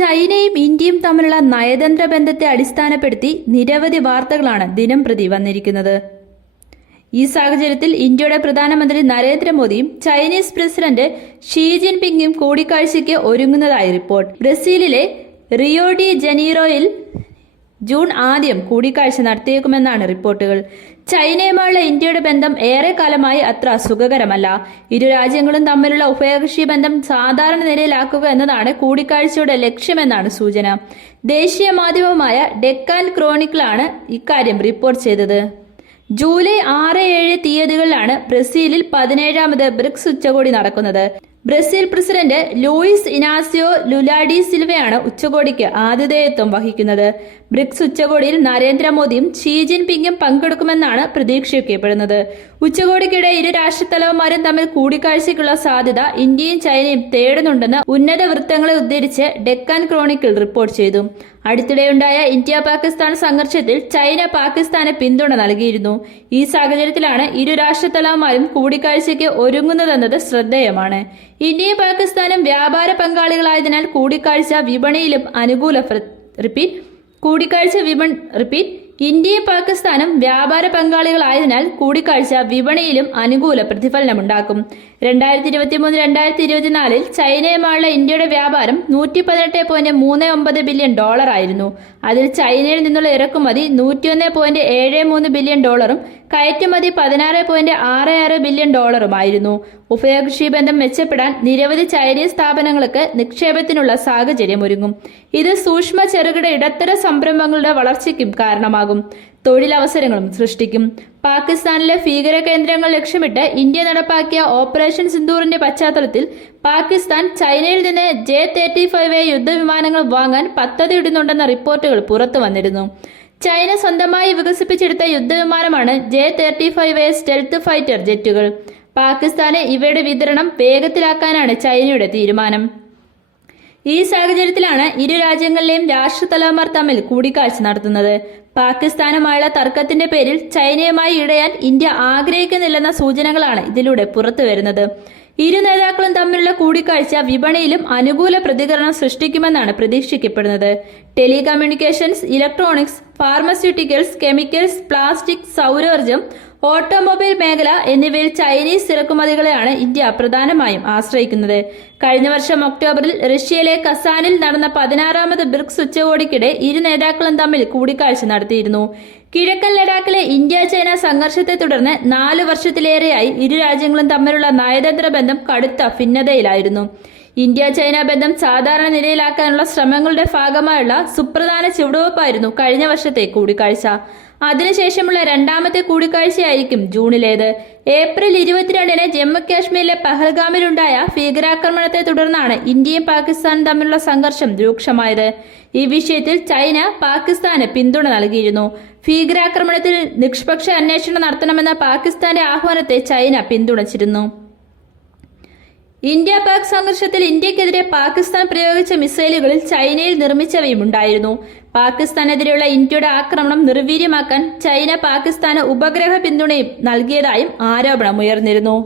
ചൈനയും ഇന്ത്യയും തമ്മിലുള്ള നയതന്ത്ര ബന്ധത്തെ അടിസ്ഥാനപ്പെടുത്തി നിരവധി വാർത്തകളാണ് ദിനം പ്രതി വന്നിരിക്കുന്നത്. ഈ സാഹചര്യത്തിൽ ഇന്ത്യയുടെ പ്രധാനമന്ത്രി നരേന്ദ്രമോദിയും ചൈനീസ് പ്രസിഡന്റ് ഷീ ജിൻപിങ്ങും കൂടിക്കാഴ്ചയ്ക്ക് ഒരുങ്ങുന്നതായി റിപ്പോർട്ട്. ബ്രസീലിലെ റിയോ ഡി ജനീറോയിൽ ജൂൺ ആദ്യം കൂടിക്കാഴ്ച നടത്തിയേക്കുമെന്നാണ് റിപ്പോർട്ടുകൾ. ചൈനയുമായുള്ള ഇന്ത്യയുടെ ബന്ധം ഏറെക്കാലമായി അത്ര സുഖകരമല്ല. ഇരു രാജ്യങ്ങളും തമ്മിലുള്ള ഉഭയകക്ഷി ബന്ധം സാധാരണ നിലയിലാക്കുക എന്നതാണ് കൂടിക്കാഴ്ചയുടെ ലക്ഷ്യമെന്നാണ് സൂചന. ദേശീയ മാധ്യമമായ ഡെക്കാൻ ക്രോണിക്കിളാണ് ഇക്കാര്യം റിപ്പോർട്ട് ചെയ്തത്. ജൂലൈ ആറ് ഏഴ് തീയതികളിലാണ് ബ്രസീലിൽ പതിനേഴാമത് ബ്രിക്സ് ഉച്ചകോടി നടക്കുന്നത്. Brazil president Luiz Inacio Lula da സിൽവയാണ് ഉച്ചകോടിക്ക് ആതിഥേയത്വം വഹിക്കുന്നത്. ബ്രിക്സ് ഉച്ചകോടിയിൽ നരേന്ദ്രമോദിയും ഷീ ജിൻപിങ്ങും പങ്കെടുക്കുമെന്നാണ് പ്രതീക്ഷിക്കപ്പെടുന്നത് ഉച്ചകോടിക്കിടെ ഇരു രാഷ്ട്രത്തലവന്മാരും തമ്മിൽ കൂടിക്കാഴ്ചയ്ക്കുള്ള സാധ്യത ഇന്ത്യയും ചൈനയും തേടുന്നുണ്ടെന്ന് ഉന്നത വൃത്തങ്ങളെ ഉദ്ധരിച്ച് ഡെക്കാൻ ക്രോണിക്കിൾ റിപ്പോർട്ട് ചെയ്തു. അടുത്തിടെയുണ്ടായ ഇന്ത്യ പാകിസ്ഥാൻ സംഘർഷത്തിൽ ചൈന പാകിസ്ഥാന് പിന്തുണ നൽകിയിരുന്നു. ഈ സാഹചര്യത്തിലാണ് ഇരു രാഷ്ട്രത്തലവന്മാരും കൂടിക്കാഴ്ചയ്ക്ക് ഒരുങ്ങുന്നതെന്നത് ശ്രദ്ധേയമാണ്. ഇന്ത്യയും പാകിസ്ഥാനും വ്യാപാര പങ്കാളികളായതിനാൽ കൂടിക്കാഴ്ച വിപണിയിലും അനുകൂല റിപ്പീറ്റ് കൂടിക്കാഴ്ച വിപണി റിപ്പീറ്റ് ഇന്ത്യയും പാകിസ്ഥാനും വ്യാപാര പങ്കാളികളായതിനാൽ കൂടിക്കാഴ്ച വിപണിയിലും അനുകൂല പ്രതിഫലനമുണ്ടാക്കും. രണ്ടായിരത്തി ഇരുപത്തിമൂന്ന് രണ്ടായിരത്തി ഇരുപത്തിനാലിൽ ചൈനയുമായുള്ള ഇന്ത്യയുടെ വ്യാപാരം നൂറ്റി പതിനെട്ട് പോയിന്റ് മൂന്ന് ഒമ്പത് ബില്യൺ ഡോളർ ആയിരുന്നു അതിൽ ചൈനയിൽ നിന്നുള്ള ഇറക്കുമതി നൂറ്റിയൊന്ന് പോയിന്റ് ഏഴ് മൂന്ന് ബില്യൺ ഡോളറും കയറ്റുമതി പതിനാറ് പോയിന്റ് ആറ് ആറ് ബില്യൺ ഡോളറുമായിരുന്നു. ഉഭയകക്ഷി ബന്ധം മെച്ചപ്പെടാൻ നിരവധി ചൈനീസ് സ്ഥാപനങ്ങൾക്ക് നിക്ഷേപത്തിനുള്ള സാഹചര്യം ഒരുങ്ങും ഇത് സൂക്ഷ്മ ചെറുകിട ഇടത്തര സംരംഭങ്ങളുടെ വളർച്ചയ്ക്കും കാരണമാകും. തൊഴിലവസരങ്ങളും സൃഷ്ടിക്കും. പാകിസ്ഥാനിലെ ഭീകര കേന്ദ്രങ്ങൾ ലക്ഷ്യമിട്ട് ഇന്ത്യ നടപ്പാക്കിയ ഓപ്പറേഷൻ സിന്ദൂറിന്റെ പശ്ചാത്തലത്തിൽ പാകിസ്ഥാൻ ചൈനയിൽ നിന്ന് ജെ തേർട്ടി ഫൈവ് എ യുദ്ധവിമാനങ്ങൾ വാങ്ങാൻ പദ്ധതിയിടുന്നുണ്ടെന്ന റിപ്പോർട്ടുകൾ പുറത്തു വന്നിരുന്നു. ചൈന സ്വന്തമായി വികസിപ്പിച്ചെടുത്ത യുദ്ധവിമാനമാണ് J thirty five A stealth fighter ജെറ്റുകൾ. പാകിസ്ഥാന് ഇവയുടെ വിതരണം വേഗത്തിലാക്കാനാണ് ചൈനയുടെ തീരുമാനം. ഈ സാഹചര്യത്തിലാണ് ഇരു രാജ്യങ്ങളിലെയും രാഷ്ട്രതലവന്മാർ തമ്മിൽ കൂടിക്കാഴ്ച നടത്തുന്നത്. പാകിസ്ഥാനുമായുള്ള തർക്കത്തിന്റെ പേരിൽ ചൈനയുമായി ഇടയാൻ ഇന്ത്യ ആഗ്രഹിക്കുന്നില്ലെന്ന സൂചനകളാണ് ഇതിലൂടെ പുറത്തുവരുന്നത് ഇരു നേതാക്കളും തമ്മിലുള്ള കൂടിക്കാഴ്ച വിപണിയിലും അനുകൂല പ്രതികരണം സൃഷ്ടിക്കുമെന്നാണ് പ്രതീക്ഷിക്കപ്പെടുന്നത്. Telecommunications electronics pharmaceuticals chemicals plastic സൗരോർജം automobile മേഖല എന്നിവയിൽ ചൈനീസ് ഇറക്കുമതികളെയാണ് ഇന്ത്യ പ്രധാനമായും ആശ്രയിക്കുന്നത്. കഴിഞ്ഞ വർഷം ഒക്ടോബറിൽ റഷ്യയിലെ കസാനിൽ നടന്ന പതിനാറാമത് ബ്രിക്സ് ഉച്ചകോടിക്കിടെ ഇരു നേതാക്കളും തമ്മിൽ കൂടിക്കാഴ്ച നടത്തിയിരുന്നു. കിഴക്കൻ ലഡാക്കിലെ ഇന്ത്യ ചൈന സംഘർഷത്തെ തുടർന്ന് നാല് വർഷത്തിലേറെയായി ഇരു രാജ്യങ്ങളും തമ്മിലുള്ള നയതന്ത്ര ബന്ധം കടുത്ത ഭിന്നതയിലായിരുന്നു. ഇന്ത്യ ചൈന ബന്ധം സാധാരണ നിലയിലാക്കാനുള്ള ശ്രമങ്ങളുടെ ഭാഗമായുള്ള സുപ്രധാന ചുവടുവയ്പ്പായിരുന്നു കഴിഞ്ഞ വർഷത്തെ കൂടിക്കാഴ്ച. അതിനുശേഷമുള്ള രണ്ടാമത്തെ കൂടിക്കാഴ്ചയായിരിക്കും ജൂണിലേത്. ഏപ്രിൽ ഇരുപത്തിരണ്ടിന് ജമ്മു കാശ്മീരിലെ പഹൽഗാമിലുണ്ടായ ഭീകരാക്രമണത്തെ തുടർന്നാണ് ഇന്ത്യയും പാകിസ്ഥാനും തമ്മിലുള്ള സംഘർഷം രൂക്ഷമായത്. ഈ വിഷയത്തിൽ ചൈന പാകിസ്ഥാന് പിന്തുണ നൽകിയിരുന്നു. ഭീകരാക്രമണത്തിൽ നിഷ്പക്ഷ അന്വേഷണം നടത്തണമെന്ന പാകിസ്ഥാന്റെ ആഹ്വാനത്തെ ചൈന പിന്തുണച്ചിരുന്നു. ഇന്ത്യ പാക് സംഘർഷത്തിൽ ഇന്ത്യക്കെതിരെ പാകിസ്ഥാൻ പ്രയോഗിച്ച മിസൈലുകളിൽ ചൈനയിൽ നിർമ്മിച്ചവയും ഉണ്ടായിരുന്നു പാകിസ്ഥാനെതിരെയുള്ള ഇന്ത്യയുടെ ആക്രമണം നിർവീര്യമാക്കാൻ ചൈന പാകിസ്ഥാന് ഉപഗ്രഹ പിന്തുണയും നൽകിയതായും ആരോപണം ഉയർന്നിരുന്നു